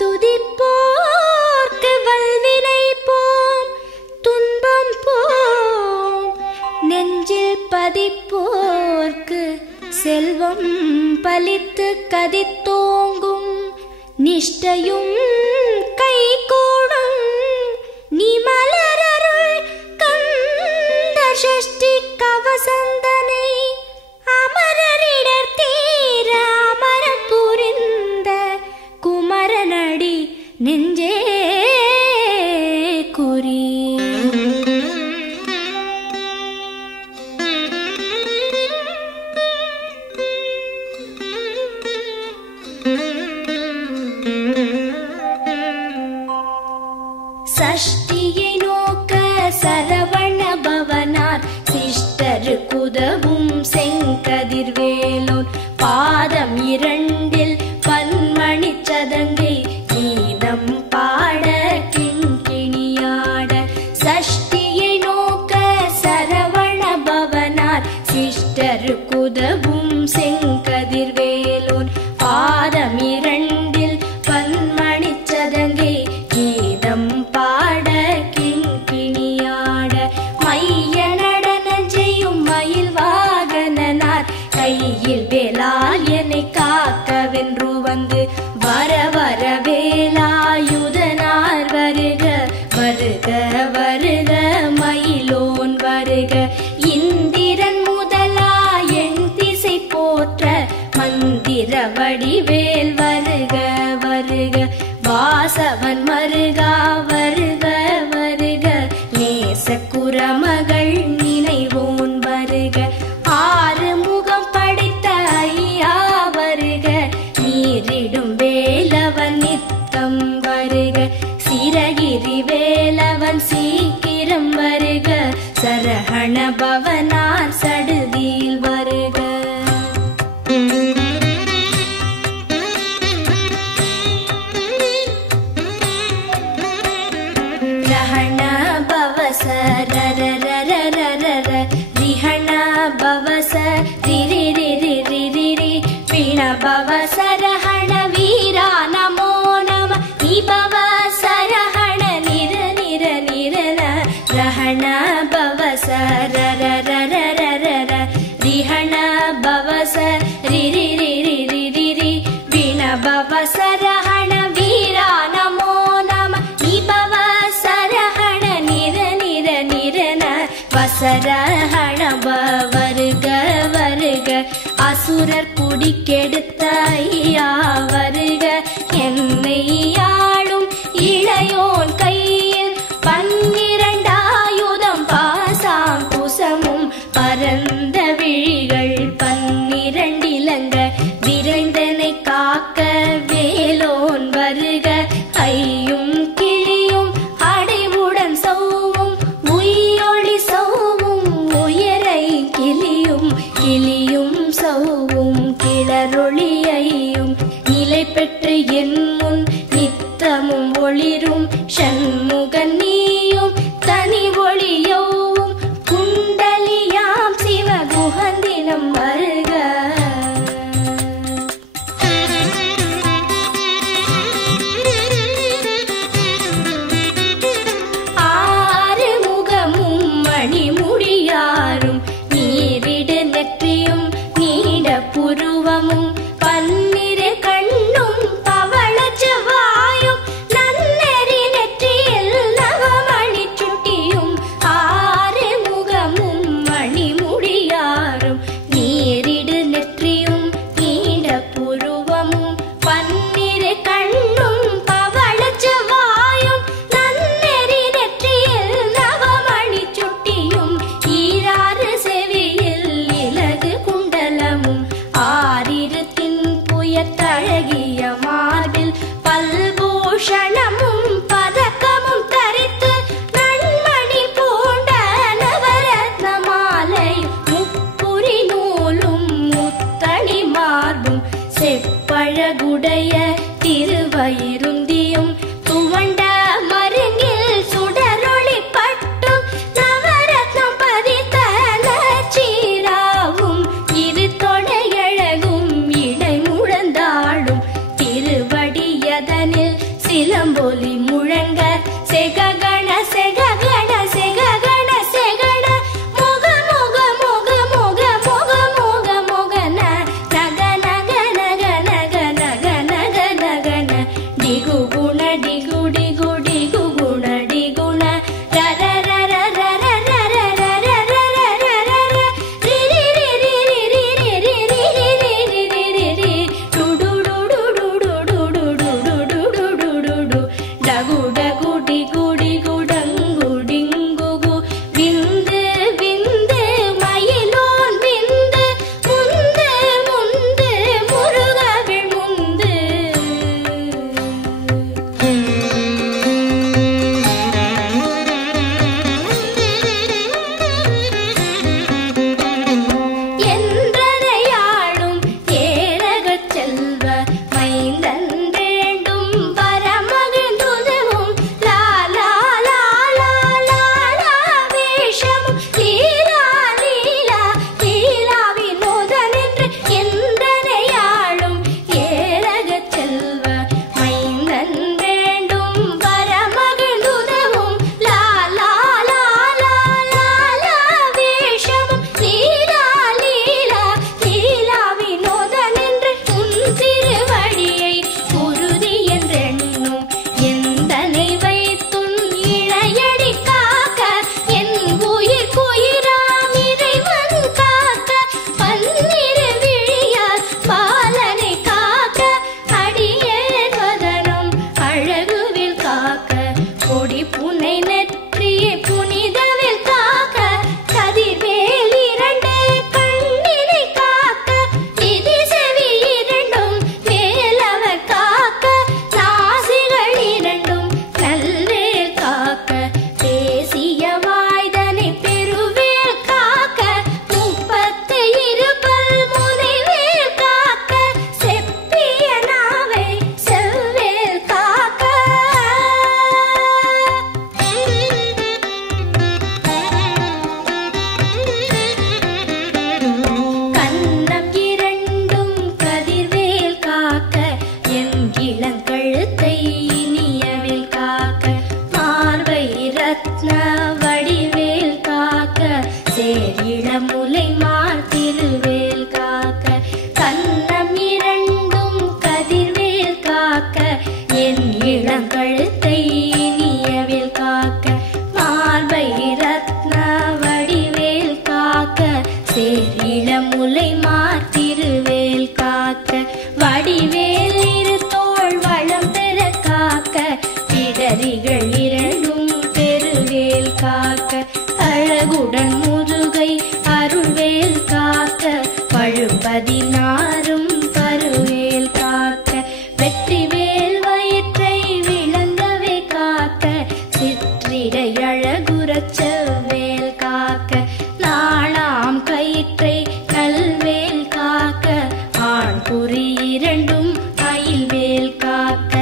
துதிப்போர்க்கு வல்வினை போம் துன்பம் போம், நெஞ்சில் பதிப்போர்க்கு செல்வம் பலித்து கதித்தோங்கும், நிஷ்டையும் கைகூடும் நீ மலரருள் கந்த சஷ்டி கவசந்தனை, அமரரிடர் தீர அமரம் புரிந்த குமரனடி நெஞ்சே குறி. சஷ்டியை நோக்க சரவண பவனார் சிஷ்டருக்குதவும் செங்கதிர்வேலோன், பாதம் இரண்டில் பன்மணி சதங்கை கீதம் பாட கிண்கிணியாட. சஷ்டியை நோக்க சரவண பவனார் சிஷ்டருக்குதவும் செங்கதிர்வேலோன், பாதம் இரண்டில் பன்மணி சதங்கை கீதம் பாட கிண்கிணியாட. மைய நடன செய்யும் மயில் வாகனனார் கையில் வேலால் என்னை காக்கவென்று வந்து, வர வர வேலாயுதனார் வருக வருக வருக மயிலோன் வருக. இந்திரன் முதலா என் திசை போற்ற மந்திர வடிவேல் வருக வருக. வாசவன் மருகா வருக வருக, நேச குரமகள் நினைவோன் வருக. ஆறு முகம் படைத்த ஐயா வருக, நீரிடும் வேலவன் நித்தம் வருக. சிரகிரி வேலவன் சீக்கிரம் வருக, சரஹண பவனார் சடுதியில் வருக. ரஹண பவச ரரரரரரர, ரிஹண பவச ரிரிரிரிரிரிரி, பிண பவச ரஹண வீரா நமோ நம, நிபவ சரஹண நிர நிர நிரன. ரஹண பவச ரரரரரரர, ரிஹண பவச ரிரிரிரிரிரிரி, பிண பவச ரஹண வீரா நமோ நம, நிபவ சரஹண நிர நிர நிரன. வசரஹண வருக வருக, அசுரர் குடிக்கெடுத்த ஐயா வருக. என்னை ஆளும் இளையோன் கையில் பன்னிரண்டாயுதம் பாசாம் குசமும் பரந்த விழிகள் பன்னிரண்டிலங்க, விரைந்தனை காக்க வேலோன் வருக. ஐயும் கிளியும் அடைவுடன் சௌவும் உயிரொளி சௌவும் உயரை கிளியும் கிளியும் சௌவும் கிளரொளியையும் நிலை பெற்று என் முன் நித்தமும் ஒளிரும் ஷண்முகன் நீயும் தனி ஒளியோவும் குண்டலியாம் சிவ குஹந்தினம் வருக. ஆறு முகமும் மணிமுடியாரும் நீரிடு நெற்றியும் நீட புருவமும் பன்னிரு கண்ணும் பவள செவ்வாயும் நன்னெறி நெற்றியில் நவமணி சுட்டியும். ஆறு முகமும் மணிமுடியாரும் நீரிடு நெற்றியும் நீட புருவமும் பன்னிரு கண்ணும் பவள செவ்வாயும் நன்னெறி நெற்றியில் நவமணி சுட்டியும். ஈராறு செவியில் இலகு குண்டலமும் ஆறிரு தின்புயத்தழகிய மார்பில் பல்பூஷணமும் பதக்கமும் தரித்து நன்மணி பூண்ட நவரத்ன மாலை முப்புரி நூலும் முத்தணி மார்பும் செப்பழகுடைய திருவயிருந்தியும் துவண்ட மருங்கில் சுடரொளி பட்டும் நவரத்னம் பதித்த நச்சீராவும் இரு தொடையழகும் இடை முழந்தாடும் திருவடியத நாரும் கருவேல் காக்க வெற்றிவேல் வயிற்றை விளங்கவே காக்க சிற்றிடை அழகுறச் செவ்வேல் காக்க நாளாம் கயிற்றை நல்வேல் காக்க ஆண் குறி இரண்டும் அயில்வேல் காக்க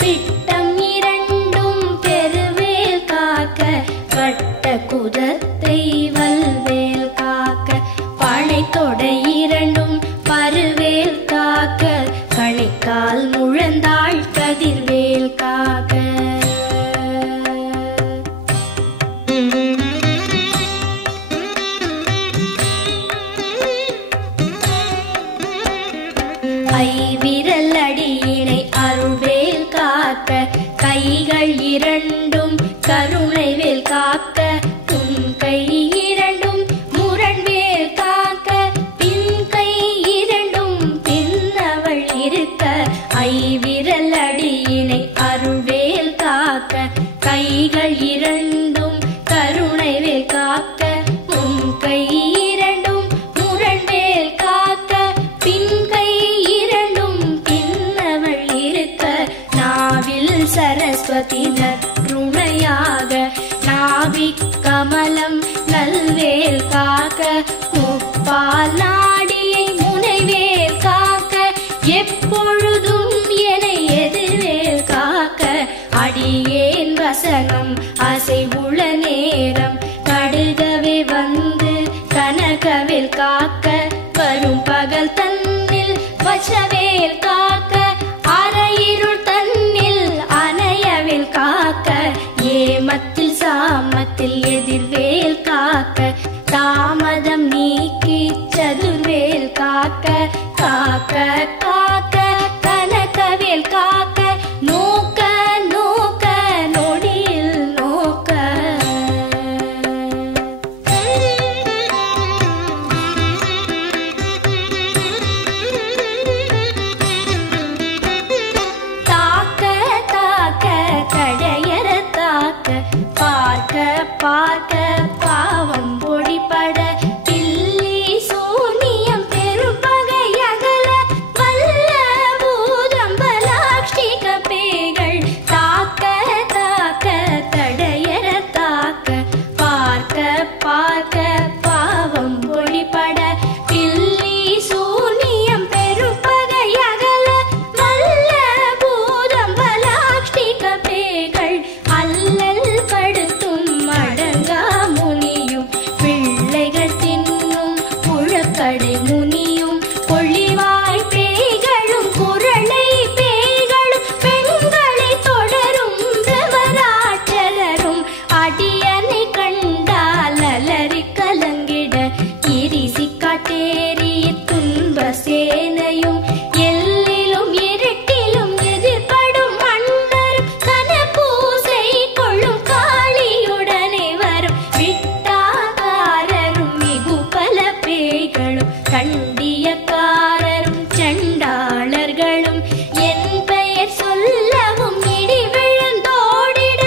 பிட்டம் இரண்டும் பெருவேல் காக்க வட்ட குதத்தை வல்வேல் காக்க பனை தொடை இரண்டும் பருவேல் காக்க கணைக்கால் முழந்தாள் கதிர்வேல் காக்க ஐவிரல் அடியினை அருள்வேல் காக்க கைகள் இரண்டும் கருணைவேல் காக்க உன் கை இரண்டும் முரண்வேல் காக்க பின் கை இரண்டும் பின்னவள் இருக்க ஐவிரல் அடியினை அருள்வேல் காக்க கைகள் இரண்டும் கருணைவேல் காக்க உன் கை இரண்டும் முரண்வேல் காக்க பின் கை இரண்டும் பின்னவள் இருக்க நாவில் சரஸ்வதி நற்றுணையாக நாவிக் கமலம் நல்வேல் காக்க முப்பால் நாடியை முனைவேல் காக்க எப்பொழுதும் என எதிர்வேல் காக்க அடியேன் வசனம் அசைவுள நேரம் கடுகவே வந்து கனகவேல் காக்க வரும் பகல் தன்னில் வச்சவேல் காக்க அரையிருள் தன்னில் அணையவேல் காக்க ஏமத்தில் சாமத்தில் எதிர்வேல் காக்க தாமதம் நீக்கி சதுர்வேல் காக்க காக்க காக்க கனகவேல் காக்க நோக்க நோக்க நொடியில் நோக்க தாக்க தாக்க கடையற தாக்க பார்க்க பார்க்க பாவம் பொடிபட பில்லி சூனியம் பெரும்பகையகல வல்ல பூதம்பலாஷ்டிக பேய்கள் தாக்க தாக்க தடையற தாக்க பார்க்க பார்க்க பாவம் பொடிபட பில்லி சூனியம் பெரும்பகையகல வல்ல பூதம்பலாஷ்டிக பேய்கள் அல்லல் படுத்தும் அடங்கா முனியும் பிள்ளைகள் தின்னும் புழக்கடை முனியும் கொள்ளிவாய் பேய்களும் குரளை பேய்களும் பெண்களை தொடரும் பிரமராட்சரரும் அடியனை கண்டால் அலறி கலங்கிட இரிசி காட்டேறி துன்ப சேனையும் எல்லிலும் இருட்டிலும் எதிர்படும் மன்னரும் கனபூசை கொள்ளும் காளியுடனே வரும் விட்டாகாரரும் மிகு பல பேய்களும் கண்டியக்காரரும் சண்டாளர்களும் என் பெயர் சொல்லவும் இடி விழுந்தோடிட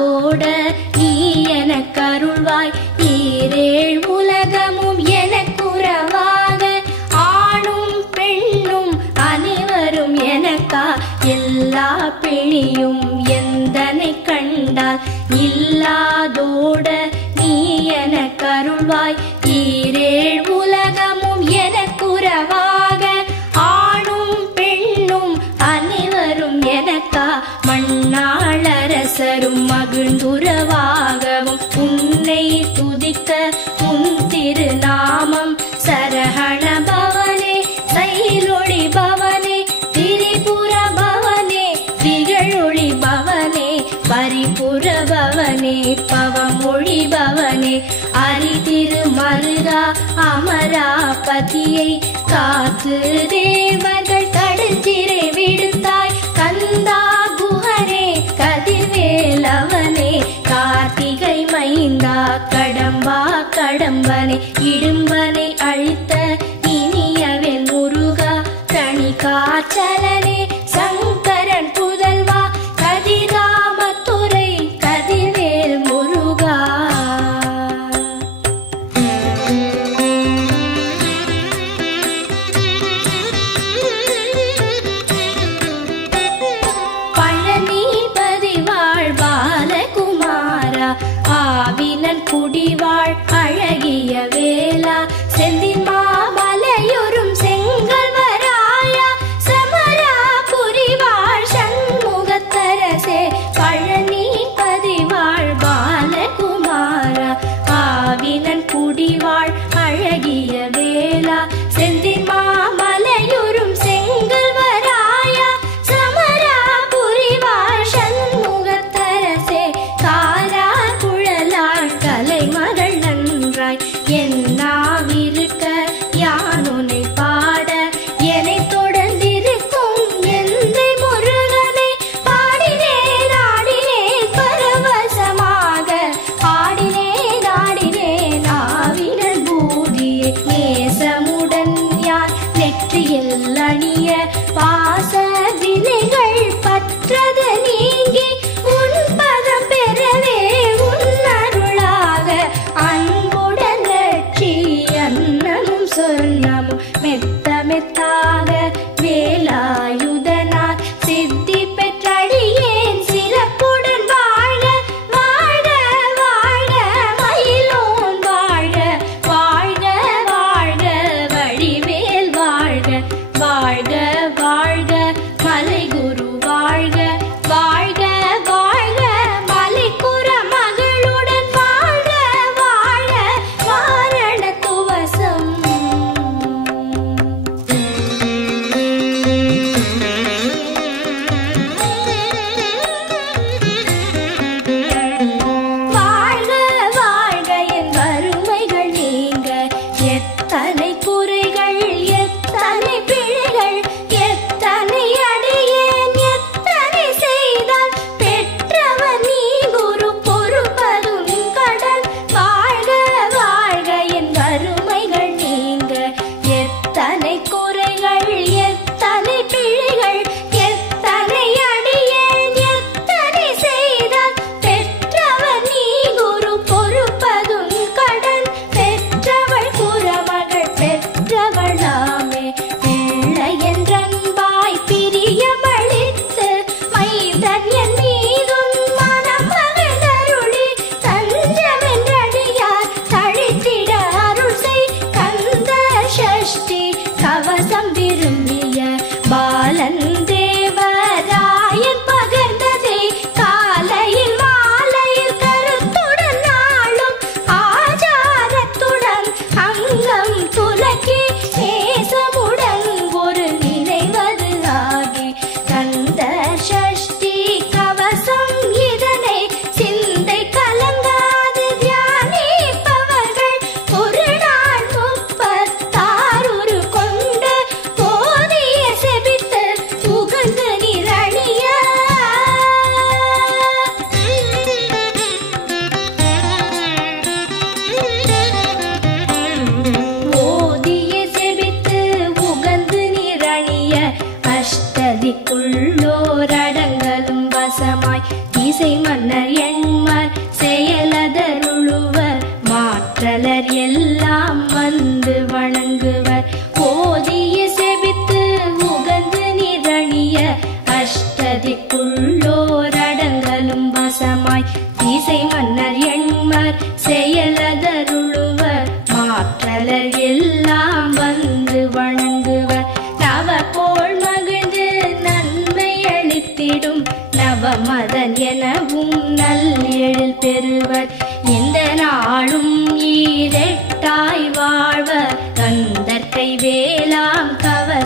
இல்லாதோட நீ எனக்கருள்வாய். ஈரேழ் உலகமும் எனக்குறவாக ஆணும் பெண்ணும் அனைவரும் எனக்கா. எல்லா பிணியும் எந்தனை கண்டால் இல்லாதோட நீ எனக்கருள்வாய். ஈரேழ் உலகமும் எனக்குறவாக ஆணும் பெண்ணும் அனைவரும் எனக்கா. மண்ணாளரசரும் மகிழ்ந்துறவாகவும் உன்னை துதிக்க உன் திருநாமம். சரஹண பவனே சைலொளி பவனே திரிபுர பவனே திகழொளி பவனே பரிபுர பவனே பவமொழி பவனே அரிதிரு மருகா அமராபதியை காத்து தேவர்கள் கடுஞ்சிறை விடுத்தாய். கந்தா குஹனே கதிர்வேலவனே கார்த்திகை மைந்தா கடம்பா கடம்பனை இடும்பனை அழித்த இனியவன் முருகா. தணிகாச்சலனே சங்கரன் புதல்வா கதிராமத்துறை கதிர்வேல் முருகா. பழனிபதி வாழ் பாலகுமாரா ஆவினன் குடிவாழ் அழகிய வேளா. செந்தின் மாமலையுறும் செங்கல்வராயா சமராபுரி வாழ் சண்முகத்தரசே. பழனிபதி வாழ் பாலகுமாரா ஆவினன் குடிவாழ் அழகிய வேளா. செந்தின் மாமலையுறும் செங்கல்வராயா சமராபுரி வாழ் சண்முகத்தரசே. காரா குழலாள் கலைமகள் நன்றாய் என்னாவிருக்க யானுனை பாட. என்னை தொடர்ந்திருக்கும் எந்தை முருகனை பாடினேன் ஆடினேன் பரவசமாக. ஆடினேன் ஆடினேன் ஆவினன் பூதியை நேசமுடன் யான் நெற்றியில் அணிய. பாச வினைகள் பற்றது நீங்கி உன் பதம் பெறவே உன் அருளாக. அன்புடன் லட்சி அன்னமும் சொன்னமும் மெத்த மெத்தாக வேலாயுதனார் சித்தி பெற்றடியேன் சிறப்புடன் வாழ்க. வாழ்க வாழ்க மயிலோன் வாழ்க. வாழ்க வாழ்க வடிவேல் வாழ்க. வாழ்க வாழ்க மலைகுரு வாழ்க. வாழ்க வாழ்க மலைக்குற மகளுடன் வாழ்க. வாழ்க வாரண துவசம். வாழ்க வாழ்க என் வறுமைகள் நீங்க. எத்தனை குறைகள் எத்தனை பிழைகள் எத்தனை அடியேன் எத்தனை செய்தால் பெற்றவன் நீ குரு பொறுப்பதும் கடன். வாழ்க வாழ்க என் வறுமைகள் நீங்க. எத்தனை குறைகள் எத்தனை பிழைகள் எத்தனை அடியேன் எத்தனை செய்தால் பெற்றவன் நீ குரு பொறுப்பதும் கடன். பெற்றவள் குறமகள் பெற்றவளாமே பிள்ளை என்றன்பாய் பிரியமளித்து மைந்தன் என் மீதுன் மனம் மகிழ்ந்தருளி தஞ்சமென்றடியார் தழித்திட அருள் செய். கந்த சஷ்டி கவசம் விரும்பிய பாலன் தேவராயன் பகர்ந்ததை காலையில் மாலையில் கருத்துடன் நாளும் ஆச்சாரத்துடன் அங்கம் துலக்கி நேசமுடன் ஒரு நினைவது ஆகி. கந்த சஷ்டி கவசம் இதனை சிந்தை கலங்காது தியானிப்பவர்கள் ஒரு நாள் 36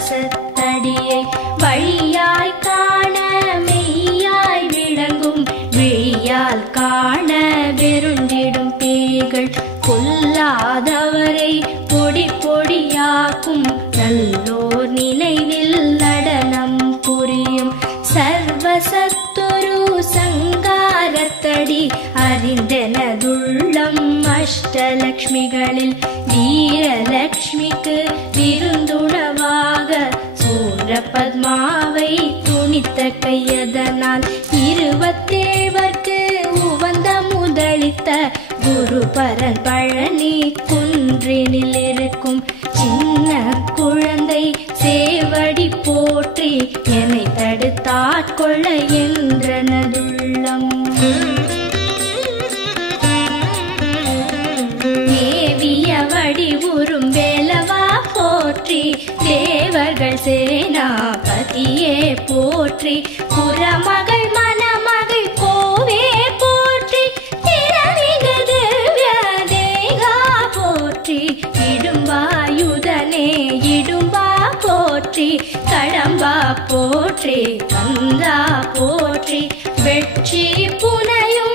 சர்வசத்தடியை வழியாய் காண மெய்யாய் விளங்கும் விழியால் காண வெருண்டிடும் பேய்கள் கொல்லாதவரை பொடி பொடியாக்கும் நல்லோர் நினைவில் நடனம் புரியும் சர்வசத்துரு சங்காரத்தடி அறிந்தனதுள்ளம் அஷ்டலக்ஷ்மிகளில் வீரலக்ஷ்மிக்கு விருந்துணவாக சூரபத்மாவை துணித்த கையதனால் 27 உவந்த முதலித்த குருபரன் பழனி குன்றினில் இருக்கும் சின்ன குழந்தை சேவடி போற்றி என்னை தடுத்தாட்கொள்ள என்றனதுள்ளம் மேவிய வடிவுறும் வேலவா போற்றி தேவர்கள் சேனாபதியே போற்றி புறமகள் மணமகள் கோவே போற்றி திறமிகு திவ்ய தேகா போற்றி இடும்பாயுதனே இடும்பா போற்றி கடம்பா போற்றி கந்தா போற்றி வெற்றி புனையும்